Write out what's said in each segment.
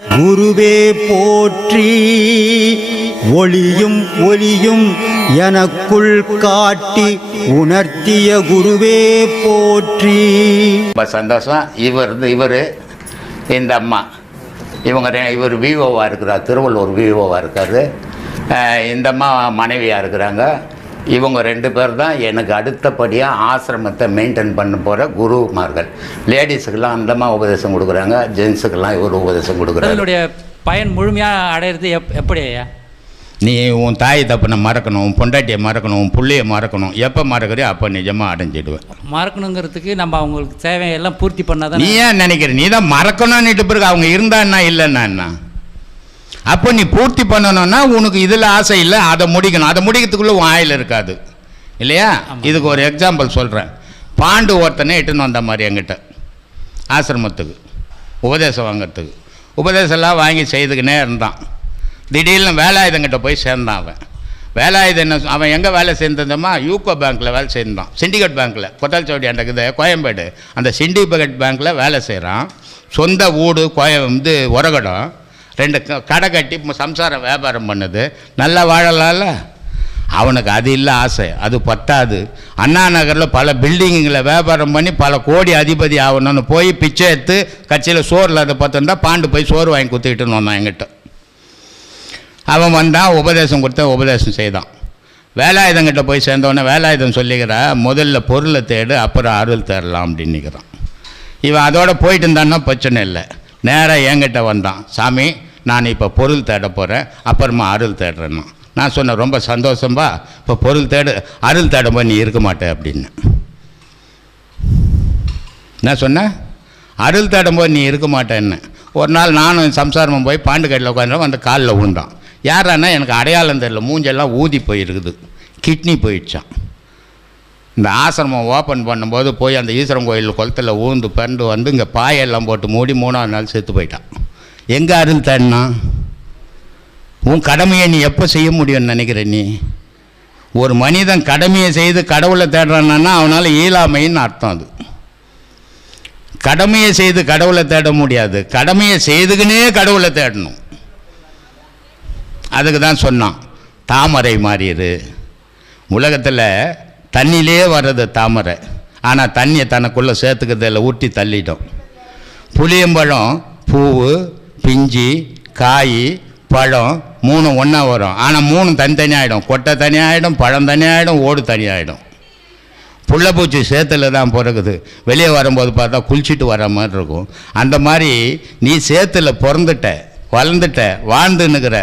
குருவே போற்றி ஒளியும் ஒளியும் எனக்குள் காட்டி உணர்த்திய குருவே போற்றி. ரொம்ப சந்தோஷம். இவர் இந்த அம்மா இவர் விஓவாக இருக்கிறார், திருவள்ளூர் விஓவாக இருக்கார். இந்த அம்மா மனைவியாக இருக்கிறாங்க. இவங்க 2 பேர் தான் எனக்கு அடுத்தபடியாக ஆசிரமத்தை மெயின்டைன் பண்ண போகிற குருமார்கள். லேடிஸுக்கெல்லாம் அந்தம்மா உபதேசம் கொடுக்குறாங்க, ஜென்ஸுக்கெல்லாம் இவர் உபதேசம் கொடுக்குறாங்க. அதனுடைய பயன் முழுமையாக அடையிறது எப்படி ஐயா? நீ உன் தாய் தப்பனை மறக்கணும், உன் பொண்டாட்டியை மறக்கணும், உன் பிள்ளையை மறக்கணும். எப்போ மறக்கிறியோ அப்போ நிஜமாக அடைஞ்சிடுவேன். மறக்கணுங்கிறதுக்கு நம்ம அவங்களுக்கு தேவையெல்லாம் பூர்த்தி பண்ணாதான். நீ ஏன் நினைக்கிற? நீ தான் மறக்கணும்னுட்டு பிறகு அவங்க இருந்தான்னா இல்லைன்னா என்ன? அப்போ நீ பூர்த்தி பண்ணணும்னா உனக்கு இதில் ஆசை இல்லை, அதை முடிக்கணும். அதை முடிக்கிறதுக்குள்ளே உன் ஆயில் இருக்காது இல்லையா? இதுக்கு ஒரு எக்ஸாம்பிள் சொல்கிறேன். பாண்டு ஒருத்தனை இட்டுன்னு வந்த மாதிரி என்கிட்ட ஆசிரமத்துக்கு உபதேசம் வாங்கிறதுக்கு. உபதேசம்லாம் வாங்கி செய்துக்கினே இருந்தான். திடீர்னு வேலாயுதங்கிட்ட போய் சேர்ந்தான். அவன் வேலாயுதம் என்ன, அவன் எங்கே வேலை சேர்ந்தோமா? யூகோ பேங்க்கில் வேலை செய்தான். சிண்டிகேட் பேங்க்கில் கொத்தால்சோடி அண்டக்குது கோயம்பேடு, அந்த சிண்டிகேட் பேங்க்கில் வேலை செய்கிறான். சொந்த வீடு உரகடம், 2 கடை கட்டி சம்சாரம் வியாபாரம் பண்ணுது. நல்லா வாழலாம்ல. அவனுக்கு அது இல்லை ஆசை, அது பத்தாது. அண்ணா நகரில் பல பில்டிங்கில் வியாபாரம் பண்ணி பல கோடி அதிபதி ஆகணும்னு போய் பிச்சை எடுத்து கட்சியில் சோறில் அதை பார்த்துருந்தா பாண்டு போய் சோறு வாங்கி கொடுத்துக்கிட்டுன்னு வந்தான் என்கிட்ட. அவன் வந்தான், உபதேசம் கொடுத்த உபதேசம் செய்தான். வேலாயுதங்கிட்ட போய் சேர்ந்தவொடனே வேலாயுதம் சொல்லிக்கிறா, முதல்ல பொருளை தேடு, அப்புறம் அருள் தேடலாம் அப்படின்னு நிற்கிறான். இவன் அதோட போயிட்டு இருந்தான்னா பிரச்சனை இல்லை. நேராக என்கிட்ட வந்தான். சாமி, நான் இப்போ பொருள் தேட போகிறேன், அப்புறமா அருள் தேடுறேன்னா. நான் சொன்னேன், ரொம்ப சந்தோஷம்பா, இப்போ பொருள் தேடு, அருள் தேடும்போது நீ இருக்க மாட்டே அப்படின்னு. நான் சொன்னேன், அருள் தேடும்போது நீ இருக்க மாட்டேன்னு. ஒரு நாள் நானும் சம்சாரமும் போய் பாண்டு கடையில் உட்காந்துருவோம். அந்த காலில் விழுந்தான். யாரானா எனக்கு அடையாளம் தெரியல, மூஞ்செல்லாம் ஊதி போயிருக்குது, கிட்னி போயிடுச்சான். இந்த ஆசிரமம் ஓப்பன் பண்ணும்போது போய் அந்த ஈஸ்வரன் கோயில் குளத்தில் ஊந்து பண்டு வந்து இங்கே பாயெல்லாம் போட்டு மூடி 3ஆவது நாள் செத்து போயிட்டான். எங்கே அருள் தேடினா? உன் கடமையை நீ எப்போ செய்ய முடியும்னு நினைக்கிற? நீ ஒரு மனிதன் கடமையை செய்து கடவுளை தேடுறான்னா அவனால் இயலாமைன்னு அர்த்தம். அது கடமையை செய்து கடவுளை தேட முடியாது, கடமையை செய்துக்கினே கடவுளை தேடணும். அதுக்கு தான் சொன்னான், தாமரை மாறிடு. உலகத்தில் தண்ணியிலே வர்றது தாமரை, ஆனால் தண்ணியை தனக்குள்ளே சேர்த்துக்கிறதில் ஊட்டி தள்ளிட்டோம். புளியம்பழம் பூவு, பிஞ்சி, காய், பழம் 3 ஒன்றா வரும். ஆனால் 3 தனித்தனியாகிடும். கொட்டை தனியாகிடும், பழம் தனியாகிடும், ஓடு தனியாகிடும். புள்ளப்பூச்சி சேத்துல தான் பிறகுது. வெளியே வரும்போது பார்த்தா குளிச்சுட்டு வர மாதிரி இருக்கும். அந்த மாதிரி நீ சேத்துல பிறந்துட்ட, வளர்ந்துட்ட, வாழ்ந்துன்னுக்கிற.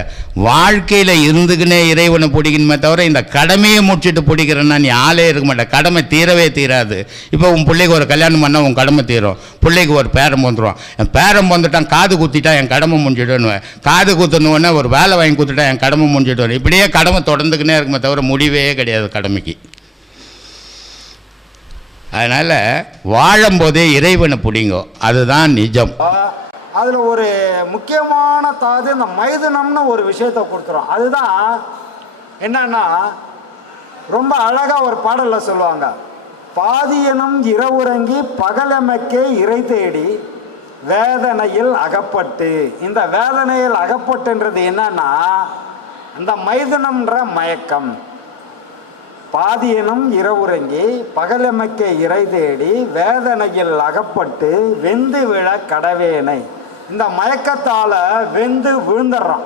வாழ்க்கையில் இருந்துக்கினே இறைவனை பிடிக்கணுமே தவிர இந்த கடமையை முடிச்சுட்டு பிடிக்கிறேன்னா நீ ஆளே இருக்க மாட்டேன். கடமை தீரவே தீராது. இப்போ உன் பிள்ளைக்கு ஒரு கல்யாணம் பண்ணால் உன் கடமை தீரும். பிள்ளைக்கு ஒரு பேரம் வந்துடுவான். என் பேரம் வந்துட்டான், காது குத்திட்டா என் கடமை முடிஞ்சிடுவேன். காது குத்துனோடனே ஒரு வேலை வாங்கி கொடுத்துட்டா என் கடமை முடிஞ்சிடுவேன். இப்படியே கடமை தொடர்ந்துக்கினே இருக்குமே தவிர முடிவே கிடையாது கடமைக்கு. அதனால் வாழும்போதே இறைவனை பிடிங்கோ, அதுதான் நிஜம். அதில் ஒரு முக்கியமான இந்த மைதுனம்னு ஒரு விஷயத்தை கொடுத்துரும். அதுதான் என்னன்னா, ரொம்ப அழகாக ஒரு பாடலில் சொல்லுவாங்க, பாதியனும் இரவுறங்கி பகலமைக்கே இறை தேடி வேதனையில் அகப்பட்டு. இந்த வேதனையில் அகப்பட்டுன்றது என்னன்னா, இந்த மைதுனம்ன்ற மயக்கம். பாதியனும் இரவுறங்கி பகலமைக்க இறை தேடி வேதனையில் அகப்பட்டு வெந்து விழ கடவேனை. இந்த மயக்கத்தால் வெந்து விழுந்துடுறான்.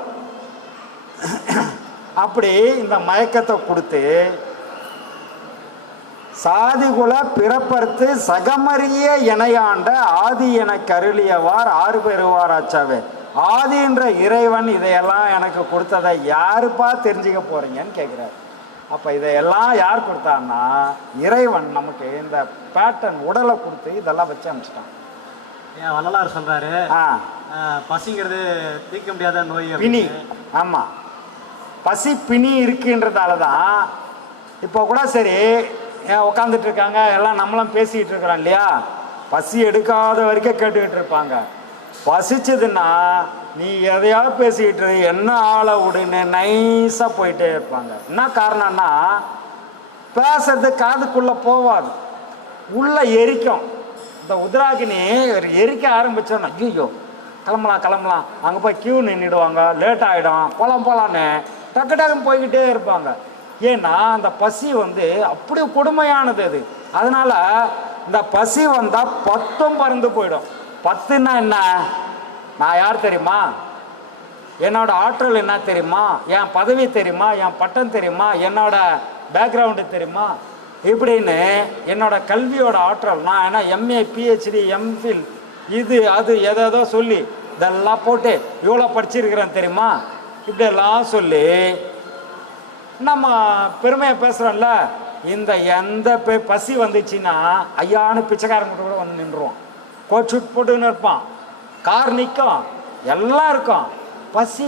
அப்படி இந்த மயக்கத்தை கொடுத்து சாதிகுல பிறப்பறுத்து சகமறிய இணையாண்ட ஆதி என கருளியவார் 6 பெறுவார் ஆச்சாவே. ஆதின்ற இறைவன் இதையெல்லாம் எனக்கு கொடுத்ததை யாருப்பா தெரிஞ்சுக்க போறீங்கன்னு கேட்குறாரு. அப்போ இதையெல்லாம் யார் கொடுத்தான்னா இறைவன் நமக்கு இந்த பேட்டர்ன் உடலை கொடுத்து இதெல்லாம் வச்சு அனுப்பிச்சிட்டான். ஏன் வள்ளலார் சொல்றாரு, பசிங்கிறது தீர்க்க முடியாத நோய், பிணி. ஆமாம், பசி பிணி இருக்குன்றதால தான் இப்போ கூட சரி உட்காந்துட்டு இருக்காங்க, எல்லாம் நம்மளும் பேசிக்கிட்டு இருக்கிறோம் இல்லையா? பசி எடுக்காத வரைக்கும் கேட்டுக்கிட்டு இருப்பாங்க. பசிச்சதுன்னா நீ எதையாவது பேசிக்கிட்டு என்ன ஆளை விடுன்னு நைஸாக போயிட்டே இருப்பாங்க. என்ன காரணம்னா, பேசுறது காதுக்குள்ளே போவாது, உள்ளே எரிக்கும். இந்த உத்ராகினி எரிக்க ஆரம்பித்தோன்னா ஐயோ கிளம்பலாம் கிளம்பலாம், அங்கே போய் கியூ நின்றுடுவாங்க, லேட் ஆகிடும், போகலான்னு டக்கு டக்குன்னு போய்கிட்டே இருப்பாங்க. ஏன்னா அந்த பசி வந்து அப்படி கொடுமையானது அது. அதனால இந்த பசி வந்தால் 10 பறந்து போயிடும். 10ன்னா என்ன? நான் யார் தெரியுமா, என்னோட ஆற்றல் என்ன தெரியுமா, என் பதவி தெரியுமா, என் பட்டம் தெரியுமா, என்னோட பேக்ரவுண்டு தெரியுமா, இப்படின்னு என்னோட கல்வியோட ஆற்றல், நான் என்ன எம்ஏ பிஹெச்டி எம்ஃபில் இது அது எதோ சொல்லி இதெல்லாம் போட்டு இவ்வளோ படிச்சிருக்கிறேன் தெரியுமா, இப்படியெல்லாம் சொல்லி நம்ம பெருமையை பேசுகிறோம்ல. இந்த எந்த பசி வந்துச்சுன்னா ஐயானு பிச்சைக்காரங்கிட்ட கூட வந்து நின்றுவோம். கோட் ஷூட் போட்டுன்னு இருப்பான், கார் நிற்கும், எல்லாம் இருக்கும். பசி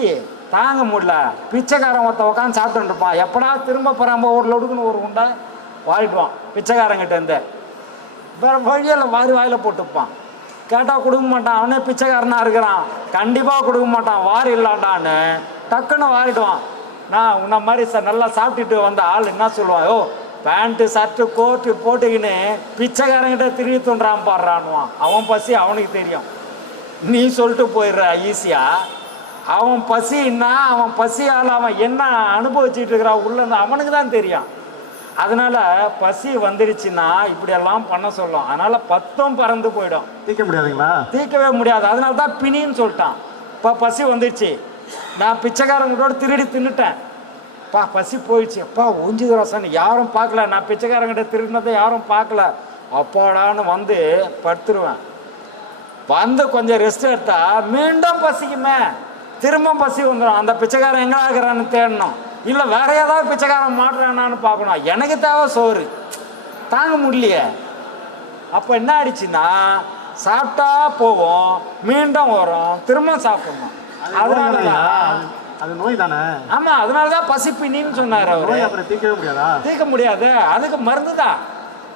தாங்க முடியல, பிச்சைக்காரன் ஒருத்த உட்காந்து சாப்பிட்டுட்டு இருப்பான். எப்படா திரும்ப போகிறாம ஒரு லொடுக்குன்னு ஒரு உண்டை வாங்கிடுவான் பிச்சைக்காரங்கிட்டேருந்து. வேறு வழியில் வாயில் போட்டுப்பான். கேட்டால் கொடுக்க மாட்டான், அவனே பிச்சைக்காரனாக இருக்கிறான், கண்டிப்பாக கொடுக்க மாட்டான். வாரி இல்லாண்டான்னு டக்குன்னு வாரிடுவான். நான் உன்ன மாதிரி நல்லா சாப்பிட்டுட்டு வந்த ஆள் என்ன சொல்லுவான், ஓ பேண்ட்டு ஷர்ட்டு கோட்டு போட்டுக்கின்னு பிச்சைக்காரங்கிட்ட திரும்பி தோன்றான் பாடுறான்வான். அவன் பசி அவனுக்கு தெரியும், நீ சொல்லிட்டு போயிடுற ஈஸியாக. அவன் பசின்னா அவன் பசியால் அவன் என்ன அனுபவிச்சுட்டு இருக்கிறான் உள்ளேருந்து அவனுக்கு தான் தெரியும். அதனால பசி வந்துடுச்சுன்னா இப்படியெல்லாம் பண்ண சொல்லும். அதனால 10 பறந்து போயிடும். தீர்க்க முடியாதுங்களா? தீர்க்கவே முடியாது. அதனால தான் பிணின்னு சொல்லிட்டான். இப்போ பசி வந்துடுச்சு, நான் பிச்சைக்காரங்களோட திருடி தின்னுட்டேன், பசி போயிடுச்சு, அப்பா ஊஞ்சுதுராசன் யாரும் பார்க்கல, நான் பிச்சைக்காரங்கிட்ட திருடினதை யாரும் பார்க்கல, அப்பாடான்னு வந்து படுத்துருவேன். வந்து கொஞ்சம் ரெஸ்ட் எடுத்தா மீண்டும் பசிக்குமே, திரும்ப பசி வந்துடும். அந்த பிச்சைக்காரன் எங்கே ஆகிறான்னு தேடணும், இல்லை வேற ஏதாவது பிச்சைக்காரன் மாட்டுறானான்னு பார்க்கணும். எனக்கு தேவை சோறு, தாங்க முடியலையே. அப்போ என்ன ஆயிடுச்சுன்னா சாப்பிட்டா போவோம், மீண்டும் வரும், திரும்ப சாப்பிடணும். அதனாலதான் அது நோய் தானே. ஆமா, அதனாலதான் பசிப்பினின்னு சொன்னாரு அவரு. தீர்க்கவே முடியாதா? தீர்க்க முடியாது, அதுக்கு மருந்து தான்.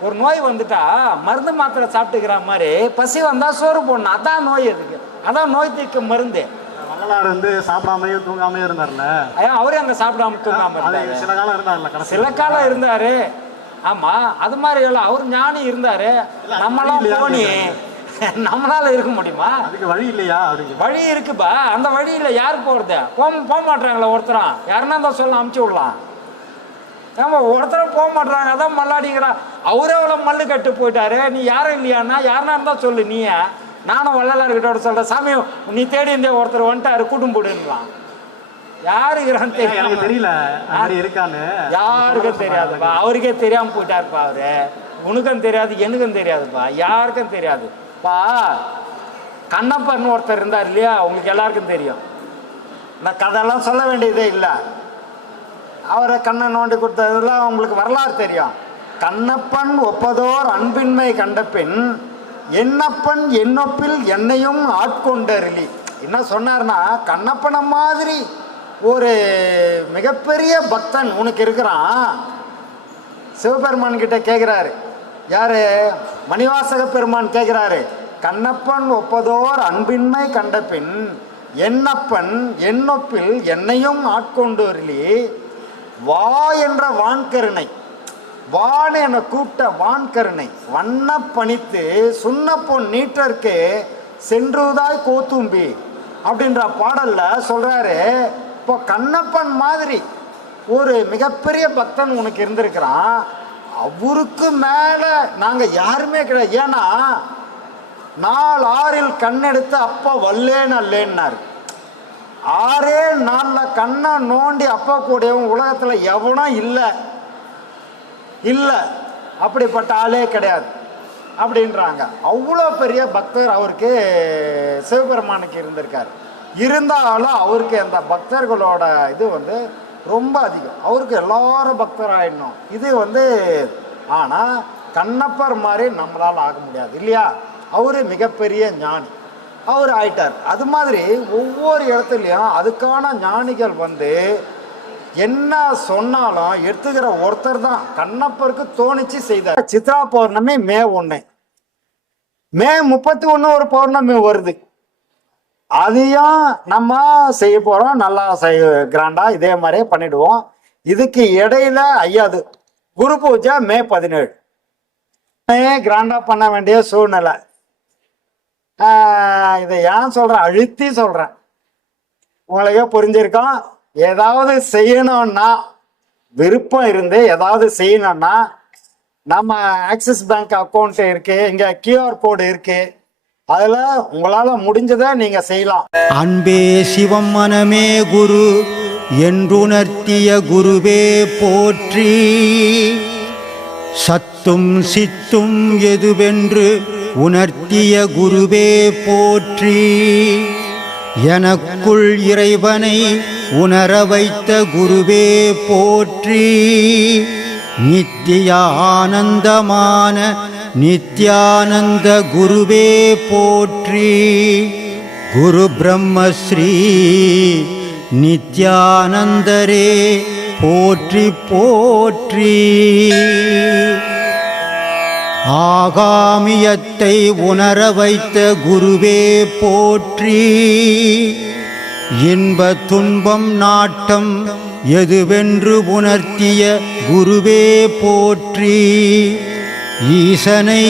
ஒரு நோய் வந்துட்டா மருந்து மாத்திரை சாப்பிட்டுக்கிற மாதிரி பசி வந்தா சோறு போடணும், அதான் நோய். அதுக்கு அதான் நோய் தீர்க்க மருந்து. வள்ளலார் வந்து சாப்பிடாமையும் தூங்காமையும் இருந்தார்ல, அவரே அங்க சாப்பிடாம தூங்காம இருந்தாரு. சில காலம் இருந்தார்ல, சில காலம் இருந்தாரு. ஆமா, அது மாதிரி எல்லாம் அவர் ஞானி இருந்தாரு. நம்மளாம் போனி நம்மளால இருக்க முடியுமா? அதுக்கு வழி இல்லையா? வழி இருக்குப்பா, அந்த வழியில யாரு போறது? போக மாட்டாங்களா ஒருத்தரா? யாருன்னா தான் சொல்ல அமுச்சு விடலாம். ஆமா, ஒருத்தரும் போக மாட்டாங்க, அதான் மல்லாடிங்கிறான். அவரே அவ்வளோ மல்லு கட்டு போயிட்டாரு. நீ யாரும் இல்லையான்னா யாருன்னா இருந்தா சொல்லு. நீ நானும் வள்ளலார்கிட்ட சொல்றேன், சாமி நீ தேடி இருந்தே ஒருத்தர் வந்துட்டாரு கூட்டும் போடுன்னுலாம். யாருக்குறான்னு தெரியும், தெரியல இருக்கான்னு யாருக்கும் தெரியாதுப்பா. அவருக்கே தெரியாம போயிட்டாருப்பா அவரு. உனக்கும் தெரியாது, எனக்கும் தெரியாதுப்பா, யாருக்கும் தெரியாதுப்பா. கண்ணப்பன் ஒருத்தர் இருந்தார் இல்லையா, உங்களுக்கு எல்லாருக்கும் தெரியும். இந்த கதையெல்லாம் சொல்ல வேண்டியதே இல்லை. அவரை கண்ணை நோண்டி கொடுத்ததெல்லாம் உங்களுக்கு வரலாறு தெரியும். கண்ணப்பன் ஒப்பதோர் அன்பின்மை கண்டபின் என்னப்பன் என்னொப்பில் என்னையும் ஆட்கொண்டருளி. என்ன சொன்னார்னா, கண்ணப்பனை மாதிரி ஒரு மிகப்பெரிய பக்தன் உனக்கு இருக்கிறான். சிவபெருமான் கிட்ட கேட்குறாரு, யாரு? மணிவாசக பெருமான் கேட்குறாரு, கண்ணப்பன் ஒப்பதோர் அன்பின்மை கண்டபின் என்னப்பன் என்னொப்பில் என்னையும் ஆட்கொண்டருளி வா என்ற வான்கருணை, வான் என கூப்பிட்ட வான்கருணை வண்ண பணித்து சுண்ண பொன் நீட்டற்கு சென்றுதாய் கோத்தும்பி அப்படின்ற பாடல்ல சொல்றாரு. இப்போ கண்ணப்பன் மாதிரி ஒரு மிகப்பெரிய பக்தன் உனக்கு இருந்திருக்கிறான், அவருக்கு மேல நாங்க யாருமே கிடையாது. ஏன்னா 4 ஆறில் கண்ணெடுத்து அப்பா வல்லேன் அல்லேன்னாரு. 6 நாளில் கண்ணை நோண்டி அப்பா கூடவும் உலகத்துல எவனும் இல்லை, அப்படிப்பட்ட ஆளே கிடையாது அப்படின்றாங்க. அவ்வளோ பெரிய பக்தர் அவருக்கு சிவபெருமானுக்கு இருந்திருக்காரு. இருந்தாலும் அவருக்கு அந்த பக்தர்களோட இது வந்து ரொம்ப அதிகம். அவருக்கு எல்லாரும் பக்தர் ஆயிடணும் இது வந்து. ஆனால் கண்ணப்பர் மாதிரி நம்மளால் ஆக முடியாது இல்லையா? அவரு மிகப்பெரிய ஞானி, அவர் ஆயிட்டார். அது மாதிரி ஒவ்வொரு இடத்துலையும் அதுக்கான ஞானிகள் வந்து என்ன சொன்னாலும் எடுத்துக்கிற ஒருத்தர் தான். கண்ணப்பருக்கு தோணிச்சு செய்தார். சித்ரா பௌர்ணமி மே 1, மே 31 ஒரு பௌர்ணமி வருது. அதையும் நம்ம செய்ய போறோம், நல்லா கிராண்டா இதே மாதிரியே பண்ணிடுவோம். இதுக்கு இடையில ஐயாது குரு பூஜை மே 17 கிராண்டா பண்ண வேண்டிய சூழ்நிலை. இதை ஏன் சொல்கிறேன், அழுத்தி சொல்கிறேன், உங்களுக்கே புரிஞ்சிருக்கோம். ஏதாவது செய்யணும்னா, விருப்பம் இருந்து ஏதாவது செய்யணும்னா, நம்ம ஆக்சிஸ் பேங்க் அக்கௌண்ட் இருக்கு, இங்கே QR கோடு இருக்கு, அதில் உங்களால் முடிஞ்சதை நீங்கள் செய்யலாம். அன்பே சிவம் மனமே குரு என்றுணர்த்திய குருவே போற்றி. சத்தும் சித்தும் எதுவென்று உணர்த்திய குருவே போற்றி. எனக்குள் இறைவனை உணர வைத்த குருவே போற்றி. நித்திய ஆனந்தமான நித்யானந்த குருவே போற்றி. குரு பிரம்மஸ்ரீ நித்யானந்தரே போற்றி போற்றி. ஆகாமியத்தை உணர வைத்த குருவே போற்றி. இன்ப துன்பம் நாட்டம் எதுவென்று உணர்த்திய குருவே போற்றி. ஈசனை